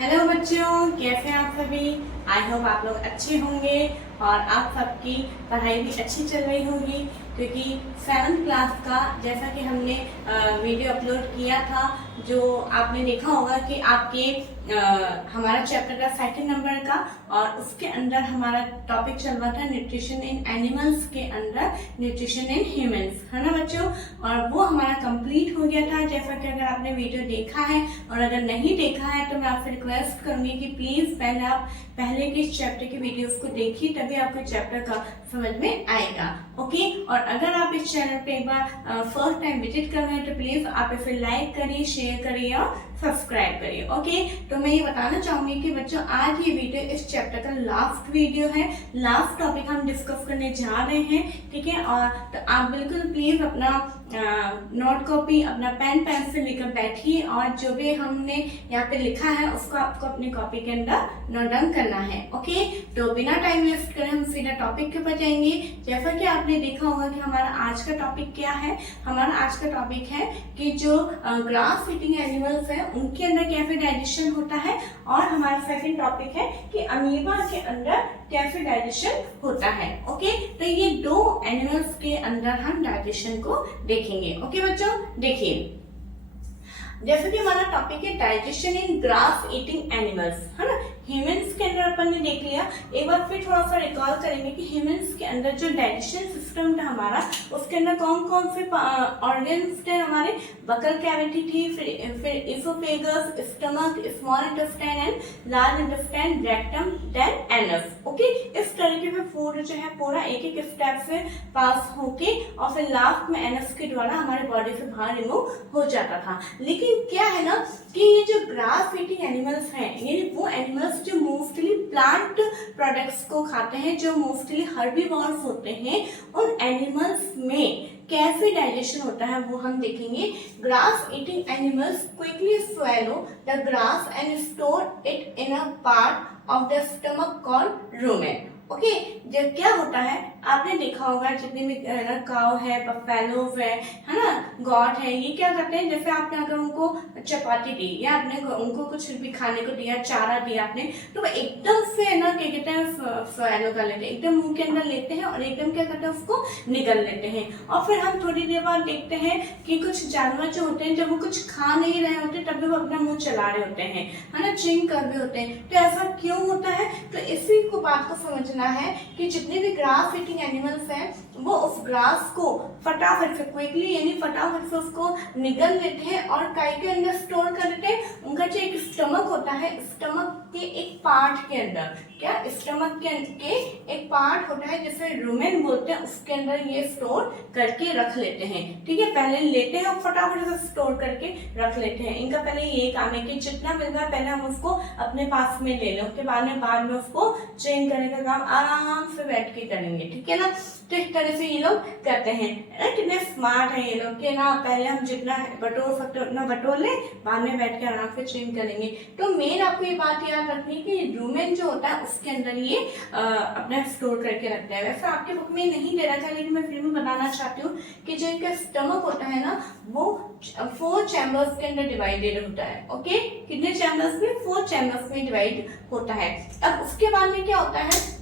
Hello बच्चों, कैसे हैं आप सभी। आई होप आप लोग अच्छे होंगे और आप सबकी पढ़ाई भी अच्छी चल रही होगी, क्योंकि 7th क्लास का जैसा कि हमने वीडियो अपलोड किया था, जो आपने देखा होगा कि आपके हमारा चैप्टर था 2nd नंबर का, और उसके अंदर हमारा टॉपिक चल रहा था न्यूट्रिशन इन एनिमल्स के अंदर न्यूट्रिशन इन ह्यूमंस, है ना बच्चों। और वो हमारा कंप्लीट हो गया था। जैसा कि अगर आपने वीडियो देखा है और अगर नहीं देखा है तो मैं आपसे रिक्वेस्ट करूंगी कि प्लीज पहले आप पहले के इस चैप्टर की वीडियोस को देखिए, तभी आपको चैप्टर का समझ में आएगा। ओके, और अगर आप इस चैनल पे एक बार फर्स्ट टाइम विजिट कर रहे हैं तो प्लीज आप इसे लाइक करिए, शेयर करिए और सब्सक्राइब करिए। ओके, तो मैं ये बताना चाहूंगी कि बच्चों आज ये वीडियो इस चैप्टर का लास्ट वीडियो है, लास्ट टॉपिक हम डिस्कस करने जा रहे हैं, ठीक है। और तो आप बिल्कुल प्लीज अपना नोट कॉपी, अपना पेन पेंसिल लेकर बैठिए और जो भी हमने यहाँ पे लिखा है उसको आपको अपनी कॉपी के अंदर नोट डाउन करना है। ओके, तो बिना टाइम वेस्ट करे हम सीधा टॉपिक के ऊपर जाएंगे। जैसा कि आपने देखा होगा कि हमारा आज का टॉपिक क्या है। हमारा आज का टॉपिक है कि जो ग्रास ईटिंग एनिमल्स है उनके अंदर कैसे डाइजेशन होता है, और हमारा सेकंड टॉपिक है कि अमीबा के अंदर कैसे डाइजेशन होता है। ओके, तो ये दो एनिमल्स के अंदर हम डाइजेशन को देखेंगे। ओके बच्चों, देखिए जैसे कि हमारा टॉपिक है डाइजेशन इन ग्रास ईटिंग एनिमल्स, है ना। ह्यूमंस के अंदर अपन ने देख लिया, एक बार फिर थोड़ा सा रिकॉल करेंगे कि ह्यूमंस के अंदर जो डाइजेशन सिस्टम था हमारा, उसके अंदर कौन कौन से ऑर्गन्स थे हमारे। बकल कैविटी थी, फिर oesophagus, stomach, small intestine and large intestine, rectum, then anus. Okay, इस तरीके से फूड जो है पूरा एक एक स्टेप से पास होके और फिर लास्ट में एनस के द्वारा हमारे बॉडी से बाहर रिमूव हो जाता था। लेकिन क्या है ना कि ये जो ग्रास ईटिंग एनिमल्स हैं, ये वो एनिमल्स जो मोस्टली प्लांट प्रोडक्ट्स को खाते हैं, जो मोस्टली हर्बीवोर्स होते हैं, उन एनिमल्स में कैसे डाइजेशन होता है वो हम देखेंगे। Grass eating animals quickly swallow the grass and store it in a part of the stomach called rumen. Okay, जब क्या होता है आपने देखा होगा जितने भी काव है, बफेलो है ना, गॉट है, ये क्या करते हैं, जैसे आपने अगर उनको चपाती दी या आपने उनको कुछ भी खाने को दिया, चारा दिया आपने, तो वो एकदम से ना क्या कहते हैं स्वैलो कर लेते हैं, एकदम मुंह के अंदर लेते हैं और एकदम क्या करते हैं उसको निगल लेते हैं। और फिर हम थोड़ी देर बाद देखते हैं कि कुछ जानवर जो होते हैं जब वो कुछ खा नहीं रहे होते तभी वो अपना मुंह चला रहे होते हैं, है ना, च्यूइंग कर रहे होते हैं। तो ऐसा क्यों होता है, तो इसी को बात को समझना है कि जितने भी ग्रास ईटिंग एनिमल्स हैं वो उस ग्रास को फटाफट से क्विकली यानी फटाफट से उसको निगल लेते हैं और काय के अंदर स्टोर कर देते हैं। उनका जो एक स्टमक होता है, स्टमक के एक पार्ट के अंदर, क्या स्टमक के एक पार्ट होता है जिसे रुमेन बोलते हैं, उसके अंदर ये स्टोर करके रख लेते हैं। ठीक है, पहले लेते हैं फटाफट से स्टोर करके रख लेते हैं। इनका पहले ये काम है कि जितना मिल रहा है पहले हम उसको अपने पास में ले लें, उसके बाद में उसको चेंज करने का काम आराम से बैठ के करेंगे। ठीक है ना, तो इस तरह से ये लोग करते हैं। कितने स्मार्ट है ये लोग कि ना पहले हम जितना बटोर सकते उतना बटोर ले, बाद में बैठ के आराम से चेंज करेंगे। तो मेन आपको ये बात याद रखनी है कि रूमेन जो होता है उसके अंदर ये अपना स्टोर करके रखता है। वैसे आपके बुक में नहीं दे रहा था, लेकिन मैं फिर भी बताना चाहती हूँ कि जो इनका स्टमक होता है ना वो 4 चैम्बर्स के अंदर डिवाइडेड होता है। ओके, कितने चैम्बर्स में, 4 चैम्बर्स में डिवाइड होता है। अब उसके बाद में क्या होता है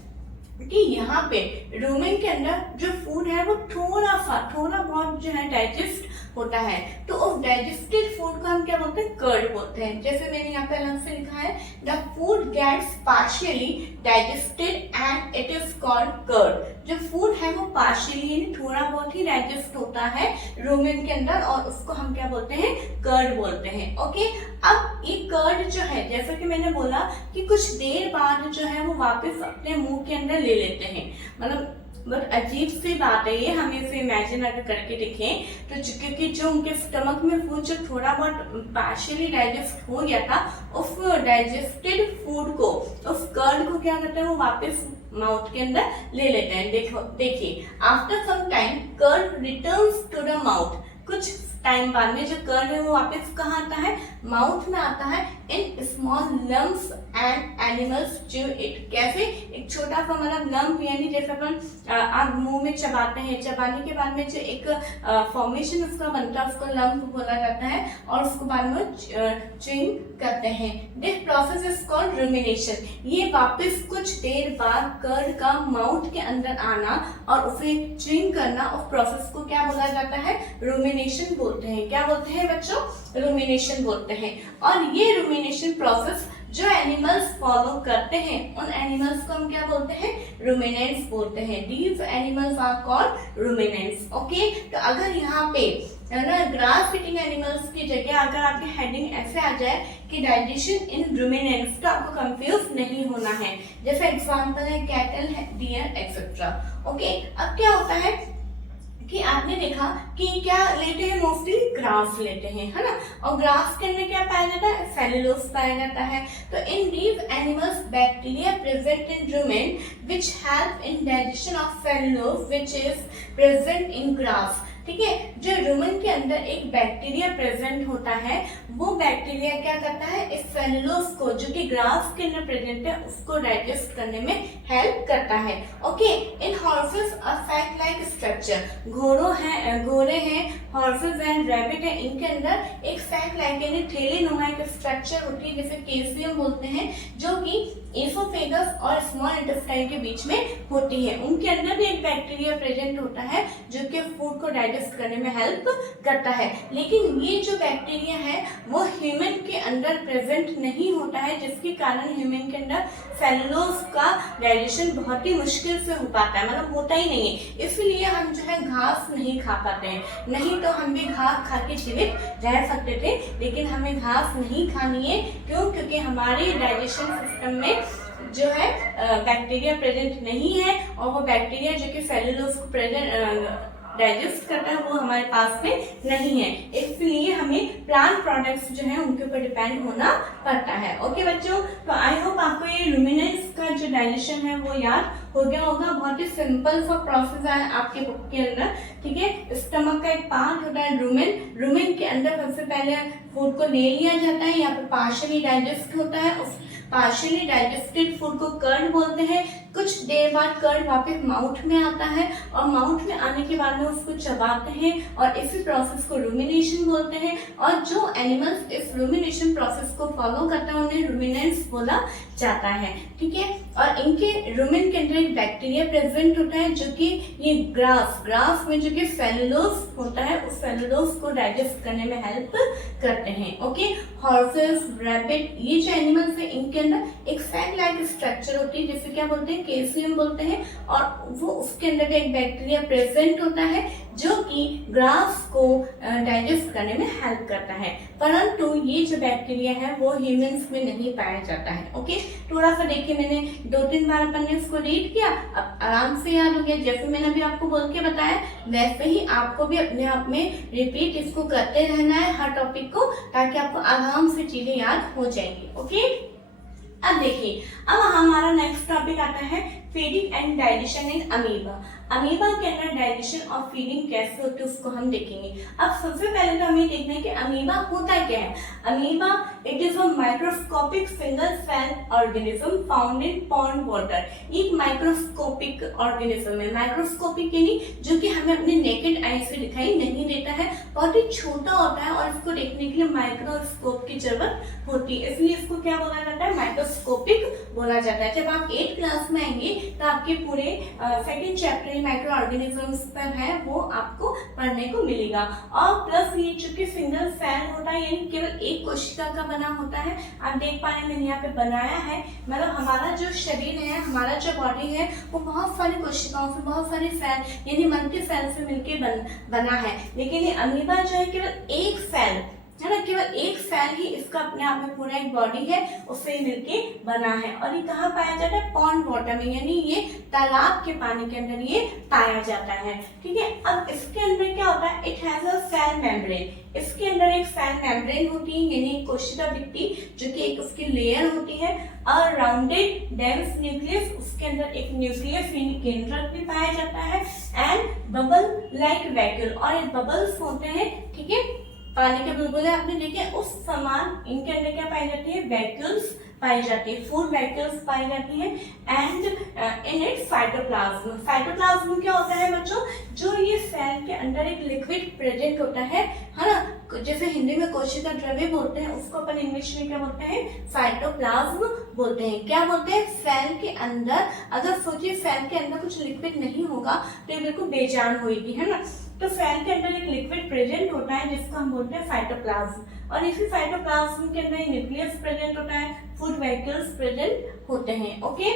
कि यहाँ पे रूमेन के अंदर जो फूड है वो थोड़ा बहुत जो है डाइजेस्ट होता है। तो उस डाइजेस्टेड फूड को हम क्या बोलते हैं, कर्ड बोलते हैं। जैसे मैंने यहाँ पे अलग से लिखा है, the food gets partially digested and it is called curd. जो फूड है वो पार्शियली यानी थोड़ा बहुत ही डाइजेस्ट होता है रूमेन के अंदर, और उसको हम क्या बोलते हैं, कर्ड बोलते हैं। ओके, अब ये कर्ड जो है जैसा कि मैंने बोला कि कुछ देर बाद जो है वो वापस अपने मुंह के अंदर ले लेते हैं। मतलब बहुत अजीब सी बात है ये, हम इसे इमेजिन अगर करके देखें तो क्योंकि जो उनके स्टमक में फूड जो थोड़ा बहुत पार्शियली डाइजेस्ट हो गया था, उस डाइजेस्टेड फूड को, उस कर्ड को क्या करते हैं वो वापस माउथ के अंदर ले लेते हैं। देखिए after some time curd returns to the mouth. कुछ टाइम बाद में जो कर्ड है वो वापस कहाँ आता है, माउथ में आता है। In small lumps and animals चू इट। कैसे? एक छोटा सा मतलब लम्प, यानी जैसे अपन आप मुंह में चबाते हैं, चबाने के बाद में जो एक फॉर्मेशन उसका बनता है उसको लम्प बोला जाता है, और उसको बाद में च्यूइंग करते हैं। This process is called rumination. ये वापस कुछ देर बाद कर्ड का माउथ के अंदर आना और उसे च्यूइंग करना, उस प्रोसेस को क्या बोला जाता है? रुमिनेशन बोलते हैं। क्या बोलते हैं बच्चों? रुमिनेशन बोलते हैं। और ये रुमिनेशन प्रोसेस जो एनिमल्स फॉलो करते हैं उन एनिमल्स को हम क्या बोलते हैं? रुमिनेंट्स बोलते हैं। These animals are called ruminants. Okay, तो अगर यहाँ पे ना ग्रास ईटिंग एनिमल्स की जगह अगर आपकी हेडिंग ऐसे आ जाए कि डाइजेशन इन रुमिनेंट्स, तो आपको कंफ्यूज नहीं होना है। जैसे एग्जांपल है कैटल, डियर एक्सेट्रा। ओके, अब क्या होता है कि आपने देखा कि क्या लेते हैं? मोस्टली ग्रास लेते हैं, है ना। और ग्रास के अंदर क्या पाया जाता है? सेलुलोज पाया जाता है। तो in these animals bacteria present in rumen which help in digestion of cellulose which is present in grass. ठीक है, जो रुमेन के अंदर एक बैक्टीरिया प्रेजेंट होता है, वो बैक्टीरिया क्या करता है? इस सेलुलोज को जो कि ग्रास के अंदर प्रेजेंट है उसको डाइजेस्ट करने में हेल्प करता है। ओके, इन हॉर्सेस अ सैक लाइक स्ट्रक्चर। घोड़े हैं, हॉर्सेस एंड रैबिट है, इनके अंदर एक सैक लाइक यानी थैली नुमा एक स्ट्रक्चर होती है जिसे कैल्शियम बोलते हैं, जो कि एसोफेगस और स्मॉल इंटेस्टाइन के बीच में होती है। उनके अंदर भी एक बैक्टीरिया प्रेजेंट होता है जो कि फूड को डाइजेस्ट करने में हेल्प करता है। लेकिन ये जो बैक्टीरिया है वो ह्यूमन के अंदर प्रेजेंट नहीं होता है, जिसके कारण ह्यूमन के अंदर सेलुलोज का डाइजेशन बहुत ही मुश्किल से हो पाता है, मतलब होता ही नहीं है। इसलिए हम जो है घास नहीं खा पाते हैं। नहीं तो हम भी घास खा के जीवित रह सकते थे, लेकिन हमें घास नहीं खानी है। क्यों? क्योंकि हमारे डाइजेशन सिस्टम में जो है बैक्टीरिया प्रेजेंट नहीं है, और वो बैक्टीरिया जो कि सेलुलोज को प्रेजेंट डाइजेस्ट करता है वो हमारे पास में नहीं है। इसलिए हमें प्लांट प्रोडक्ट्स जो है उनके ऊपर डिपेंड होना पड़ता है। ओके बच्चों, तो आई होप आपको ये रुमिनेंट्स का जो डाइजेशन है वो याद हो गया होगा। बहुत ही सिंपल सा प्रोसेस है आपके बुक के अंदर। ठीक है, स्टमक का एक पार्ट होता है रुमेन। रुमेन के अंदर सबसे पहले फूड को ले लिया जाता है, यहाँ पे पार्शियली डाइजेस्ट होता है। उस पार्शियली डाइजेस्टेड फूड को कर्ड बोलते हैं। कुछ देर बाद कर्ड वापस माउथ में आता है, और माउथ में आने के बाद में उसको चबाते हैं, और इसी प्रोसेस को रुमिनेशन बोलते हैं। और जो एनिमल्स इस रुमिनेशन प्रोसेस को फॉलो करते हैं उन्हें रुमिनेंट्स बोला जाता है। ठीक है, और इनके रुमेन के अंदर एक बैक्टीरिया प्रेजेंट होता है जो कि ये ग्रास में जो कि सेलुलोज होता है उस सेलुलोज को डाइजेस्ट करने में हेल्प करते हैं। ओके, हॉर्सेस, रैबिट, ये जो एनिमल्स है इनके अंदर एक सैक लाइक स्ट्रक्चर होती है जिसे क्या बोलते हैं? कैल्शियम बोलते हैं। और वो उसके अंदर भी एक बैक्टीरिया प्रेजेंट होता है जो कि ग्रास को डाइजेस्ट करने में हेल्प करता है। परंतु ये जो बैक्टीरिया है वो ह्यूमंस में नहीं पाया जाता है। ओके, थोड़ा सा देखिए, मैंने 2-3 बार अपन ने इसको रीड किया, अब आराम से याद हो गया। जैसे मैंने अभी आपको बोल के बताया वैसे ही आपको भी अपने आप में रिपीट इसको करते रहना है हर टॉपिक को, ताकि आपको आराम से चीजें याद हो जाएंगी। ओके, अब देखिए, अब हमारा नेक्स्ट टॉपिक आता है feeding and digestion in amoeba. Amoeba के अंदर डाइजेशन और फीडिंग कैसे होती है उसको हम देखेंगे। अब सबसे पहले तो हमें देखना है कि अमीबा होता क्या है। Amoeba it is a microscopic single cell organism found in pond water. एक माइक्रोस्कोपिक ऑर्गेनिज्म है। माइक्रोस्कोपिक यानी जो कि हमें अपने नेकेड आई से दिखाई नहीं देता है, बहुत ही छोटा होता है, और इसको देखने के लिए माइक्रोस्कोप की जरूरत होती है, इसलिए इसको क्या बोला जाता है? माइक्रोस्कोपिक बोला जाता है। जब आप 8th क्लास में आएंगे तो आपके पूरे सेकंड चैप्टर माइक्रो ऑर्गेनिजम्स पर है वो आपको पढ़ने को मिलेगा। और प्लस ये चूंकि सिंगल सेल होता है यानी केवल एक कोशिका का बना होता है। आप देख पा रहे हैं मैंने यहाँ पे बनाया है, मतलब हमारा जो शरीर है, हमारा जो बॉडी है वो बहुत सारी कोशिकाओं से, बहुत सारे सेल यानी मल्टी सेल से मिलके बना है। लेकिन ये अमीबा जो है केवल एक सेल है ना, केवल एक सेल ही इसका अपने आप में पूरा एक बॉडी है उससे मिलके बना है। और ये कहाँ पाया जाता है? पॉन्ड वाटर में, यानी ये तालाब के पानी के अंदर ये पाया जाता है। ठीक है, अब इसके अंदर क्या होता है? It has a cell membrane. इसके अंदर एक सेल मेम्ब्रेन होती है यानी कोशिका भित्ति जो कि एक उसकी लेयर होती है। और राउंडेड डेंस न्यूक्लियस, उसके अंदर एक न्यूक्लियस यानी केंद्रक भी पाया जाता है। एंड बबल लाइक वैक्यूल, और ये बबल्स होते हैं। ठीक है, पानी के बुलबुले आपने देखे, उस समान इनके अंदर क्या पाई जाती है, वैक्यूल्स पाई जाती है, फूड वैक्यूल्स पाई जाती है। And in it cytoplasm. Cytoplasm क्या होता है बच्चों, जो ये सेल के अंदर एक लिक्विड प्रेजेंट होता है ना, जैसे हिंदी में कोशिका द्रव्य बोलते हैं, उसको अपन इंग्लिश में क्या बोलते हैं, साइटोप्लाज्म बोलते हैं। क्या बोलते हैं, सेल के अंदर, अगर सोचिए सेल के अंदर कुछ लिक्विड नहीं होगा तो ये बिल्कुल बेजान होगी, है ना। तो सेल के अंदर एक लिक्विड प्रेजेंट होता है जिसको हम बोलते हैं साइटोप्लाज्म, और इसी साइटोप्लाज्म के अंदर न्यूक्लियस प्रेजेंट होता है, फूड वैक्यूल्स प्रेजेंट होते हैं। ओके,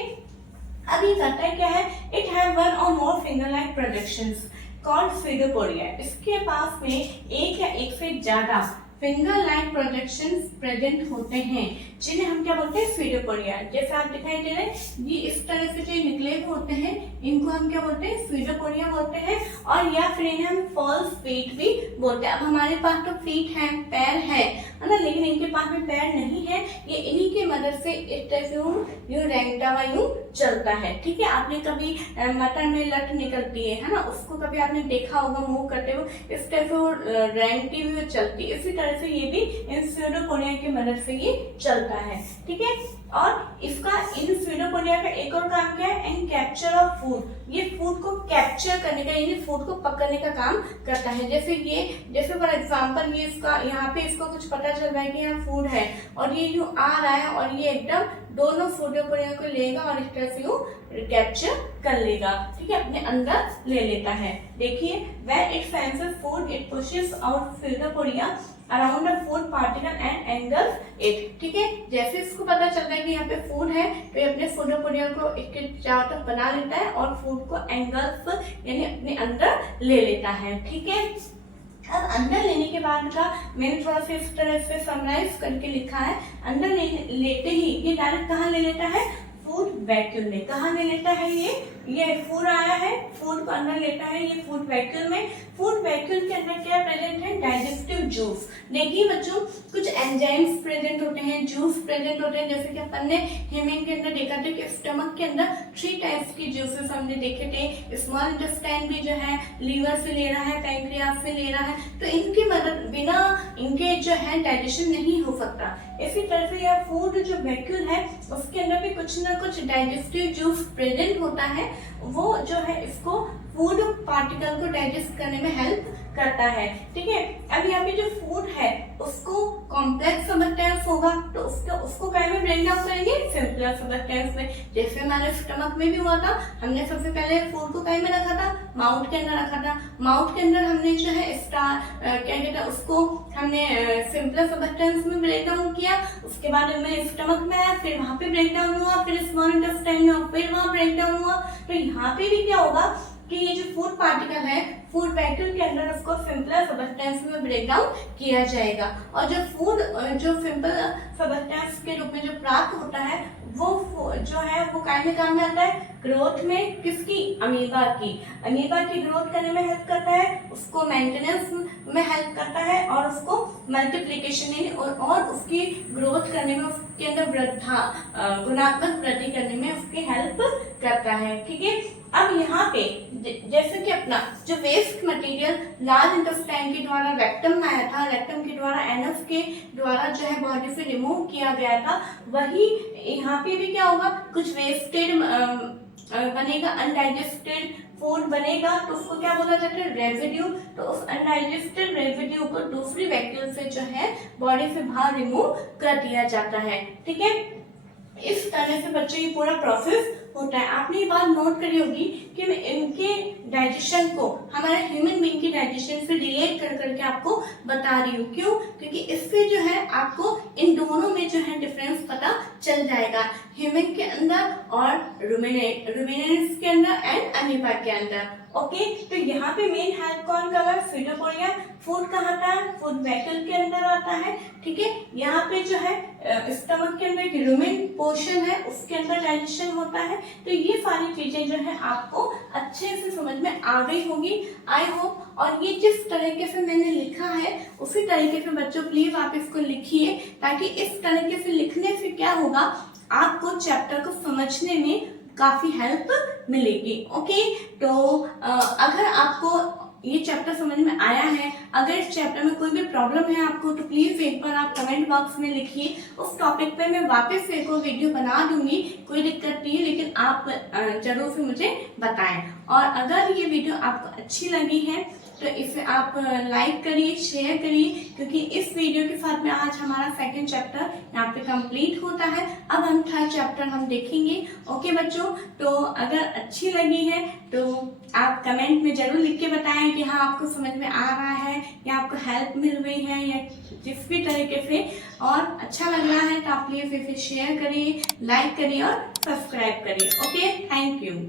अब ये करता है क्या है, इट हैव वन और more finger like projections called pseudopodia. इसके पास में एक या एक से ज्यादा फिंगर लाइक प्रोजेक्शंस प्रेजेंट होते हैं, जिन्हें हम क्या बोलते हैं, स्यूडोपोडिया। जैसे आप दिखाई दे रहे हैं, ये इस तरह से जो निकले होते हैं, इनको हम क्या बोलते हैं, स्यूडोपोडिया बोलते हैं, और या फिर इन्हें हम फॉल्स फीट भी बोलते हैं। अब हमारे पास तो फीट है, पैर है ना, लेकिन इनके पास में पैर नहीं है, ये इन्हीं की मदद से इस तरह से यूं रेंगता हुआ यूं चलता है। ठीक है, आपने कभी मटर में लट निकलती है ना, उसको कभी आपने देखा होगा मूव करते हुए, इस तरह से वो रेंगती हुई चलती है। इसी तरह से ये भी इन स्यूडोपोडिया की मदद से ये चलता है। ठीक है, और इसका इन स्यूडोपोडिया का एक और काम क्या है, एंड कैप्चर ऑफ फूड। ये फूड को कैप्चर करने का, यानी फूड को पकड़ने का काम करता है। जैसे फॉर एग्जांपल ये इसका यहाँ पे इसको कुछ पता चल रहा है कि यहाँ फूड है, और ये यूं आ रहा है, और ये एकदम दोनों स्यूडोपोडिया को लेगा और इस तरह से यूं कैप्चर कर लेगा। ठीक है, अपने अंदर ले लेता है। देखिए, when it senses food it pushes out pseudopodia around the food particle and angles it. ठीक है, जैसे इसको पता चलता है कि यहाँ पे फूड है, तो ये अपने स्यूडोपोडिया को इसके चारों तरफ बना लेता है और फूड को एंगल्स यानी अपने अंदर ले लेता है। ठीक है, अब अंदर लेने के बाद का मैंने थोड़ा सा इस तरह से समराइज करके लिखा है। अंदर लेते ही ये डायरेक्ट कहाँ ले लेता है, फूड वैक्यूल में। कहाँ ले लेता है, ये फूड आया है, फूड को अंदर लेता है ये फूड वैक्यूल में। फूड वैक्यूल के अंदर क्या प्रेजेंट है, डाइजेस्टिव जूस। देखिए बच्चों, कुछ एंजाइम्स प्रेजेंट होते हैं, जूस प्रेजेंट होते हैं, जैसे कि अपन ने ह्यूमन के अंदर देखा था कि स्टमक के अंदर 3 टाइप्स की जूसेस हमने देखे थे। स्मॉल इंटेस्टाइन भी जो है लीवर से ले रहा है, पैंक्रियास से ले रहा है, तो इनकी मदद बिना इनके जो है डाइजेशन नहीं हो सकता। इसी तरह से यह फूड जो वैक्यूल है उसके अंदर भी कुछ ना कुछ डाइजेस्टिव जूस प्रेजेंट होता है, वो जो है इसको फूड पार्टिकल को डाइजेस्ट करने में हेल्प करता है। ठीक है, अब यहाँ पे जो फूड है उसको कॉम्प्लेक्स सबस्टेंस होगा, तो उसको क्या में ब्रेक डाउन करेंगे, सिंपलर सबस्टेंस में। जैसे हमारे स्टमक में भी हुआ था, हमने सबसे पहले फूड को कहीं में रखा था, माउथ के अंदर रखा था। माउथ के अंदर हमने जो है क्या कहते हैं उसको हमने सिंपलर सबस्टेंस में ब्रेक डाउन किया, उसके बाद हमें स्टमक में आया, फिर वहां पे ब्रेक डाउन हुआ, फिर स्मॉल इंटेस्टाइन में, फिर वहां ब्रेक डाउन हुआ। तो यहाँ पे भी क्या होगा कि ये जो फूड पार्टिकल है फूड वैक्यूल के अंदर उसको सिंपलर सबस्टेंस में ब्रेक डाउन किया जाएगा, और जो सिंपल सबस्टेंस के रूप में जो प्राप्त होता है वो जो है वो काय में काम में आता है, ग्रोथ में। किसकी, अमीबा की ग्रोथ करने में हेल्प करता है, उसको मेंटेनेंस में हेल्प करता है, और उसको मल्टीप्लिकेशन और उसकी ग्रोथ करने में, उसके अंदर गुणात्मक वृद्धि करने में उसकी हेल्प करता है। ठीक है, अब यहाँ पे जैसे कि अपना जो वेस्ट मटेरियल लार्ज इंटेस्टाइन के द्वारा रेक्टम में आया था, रेक्टम के द्वारा एनस के द्वारा जो है बॉडी से रिमूव किया गया था, वही यहाँ पे भी क्या होगा, कुछ वेस्टेड बनेगा, अनडाइजेस्टेड फूड बनेगा, तो उसको क्या बोला जाता है, रेजिड्यू। तो उस अनडाइजेस्टेड रेजिड्यू को दूसरी वैक्यूल से जो है बॉडी से बाहर रिमूव कर दिया जाता है। ठीक है, इस तरह से बच्चों ये पूरा प्रोसेस होता है। आपने ये बात नोट करी होगी कि मैं इनके डाइजेशन को हमारे ह्यूमन बीइंग की डाइजेशन से रिलेट कर करके आपको बता रही हूँ। क्यों? क्योंकि इससे जो है आपको इन दोनों में जो है डिफरेंस पता चल जाएगा, ह्यूमन के अंदर और रुमिनेंट्स के अंदर एंड अमीबा के अंदर। ओके, तो यहाँ पे मेन हेल्प कौन कर रहा है, स्यूडोपोडिया। फूड कहाँ आता है, फूड वैक्यूल के अंदर आता है। ठीक है, यहाँ पे जो है स्टमक के अंदर एक रुमिन पोर्शन है, उसके अंदर डाइजेशन होता है। तो ये सारी चीजें जो है आपको अच्छे से समझ में आ गई होगी, आई होप। और ये जिस तरीके से मैंने लिखा है उसी तरीके से बच्चों प्लीज आप इसको लिखिए, ताकि इस तरीके से लिखने से क्या होगा, आपको चैप्टर को समझने में काफी हेल्प मिलेगी। ओके, तो अगर आपको ये चैप्टर समझ में आया है। अगर इस चैप्टर में कोई भी प्रॉब्लम है आपको तो प्लीज एक बार आप कमेंट बॉक्स में लिखिए। उस टॉपिक पे मैं वापस एक और वीडियो बना दूंगी, कोई दिक्कत नहीं है, लेकिन आप जरूर से मुझे बताएं। और अगर ये वीडियो आपको अच्छी लगी है तो इसे आप लाइक करिए, शेयर करिए, क्योंकि इस वीडियो के साथ में आज हमारा सेकंड चैप्टर यहाँ पे कंप्लीट होता है। अब हम थर्ड चैप्टर हम देखेंगे। ओके बच्चों, तो अगर अच्छी लगी है तो आप कमेंट में जरूर लिख के बताएं कि हाँ आपको समझ में आ रहा है या आपको हेल्प मिल रही है या जिस भी तरीके से, और अच्छा लग रहा है तो आप प्लीज इसे शेयर करिए, लाइक करिए और सब्सक्राइब करिए। Okay, thank you.